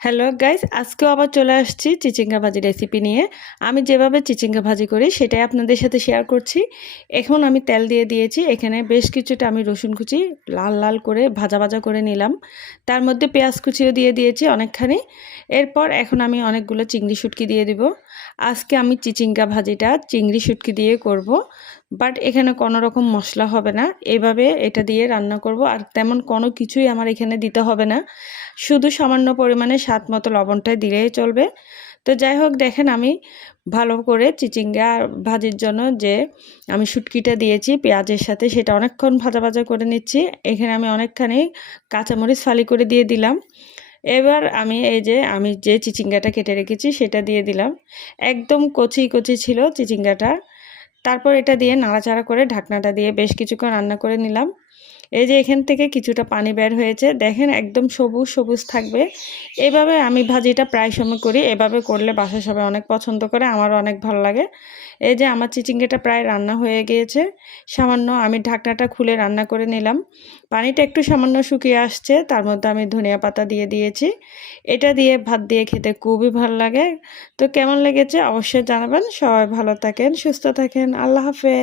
Hello guys, আজকেও আবার চলে আসছি চিচিঙ্গা ভাজি রেসিপি নিয়ে। আমি যেভাবে চিচিঙ্গা ভাজি করি সেটাই আপনাদের সাথে শেয়ার করছি। এখন আমি তেল দিয়ে দিয়েছি, এখানে বেশ কিছুটা আমি রসুন কুচি লাল লাল করে ভাজা ভাজা করে নিলাম। তার মধ্যে পেঁয়াজ কুচিও দিয়ে দিয়েছি অনেকখানি। এরপর এখন আমি অনেকগুলো চিংড়ি শুটকি দিয়ে দিব। আজকে আমি চিচিঙ্গা ভাজিটা চিংড়ি শুটকি দিয়ে করব, বাট এখানে কোনো রকম মশলা হবে না, এভাবে এটা দিয়ে রান্না করব। আর তেমন কোনো কিছুই আমার এখানে দিতে হবে না, শুধু সামান্য পরিমাণে স্বাদ মতো লবণটা দিলেই চলবে। তো যাই হোক, দেখেন আমি ভালো করে চিচিঙ্গা ভাজির জন্য যে আমি শুটকিটা দিয়েছি পেঁয়াজের সাথে, সেটা অনেকক্ষণ ভাজা ভাজা করে নিচ্ছি। এখানে আমি অনেকখানি কাঁচামরিচ ফালি করে দিয়ে দিলাম। এবার আমি যে চিচিঙ্গাটা কেটে রেখেছি সেটা দিয়ে দিলাম। একদম কচি কচি ছিল চিচিঙ্গাটা। তারপর এটা দিয়ে নাড়াচাড়া করে ঢাকনাটা দিয়ে বেশ কিছুক্ষণ রান্না করে নিলাম। এই যে এখান থেকে কিছুটা পানি বের হয়েছে, দেখেন একদম সবুজ সবুজ থাকবে। এভাবে আমি ভাজিটা প্রায় সময় করি, এভাবে করলে বাসায় সবাই অনেক পছন্দ করে, আমারও অনেক ভালো লাগে। এই যে আমার চিচিঙ্গাটা প্রায় রান্না হয়ে গিয়েছে। সামান্য আমি ঢাকনাটা খুলে রান্না করে নিলাম। পানিটা একটু সামান্য শুকিয়ে আসছে, তার মধ্যে আমি ধনিয়া পাতা দিয়ে দিয়েছি। এটা দিয়ে ভাত দিয়ে খেতে খুবই ভালো লাগে। তো কেমন লেগেছে অবশ্যই জানাবেন। সবাই ভালো থাকেন, সুস্থ থাকেন। আল্লাহ হাফেজ।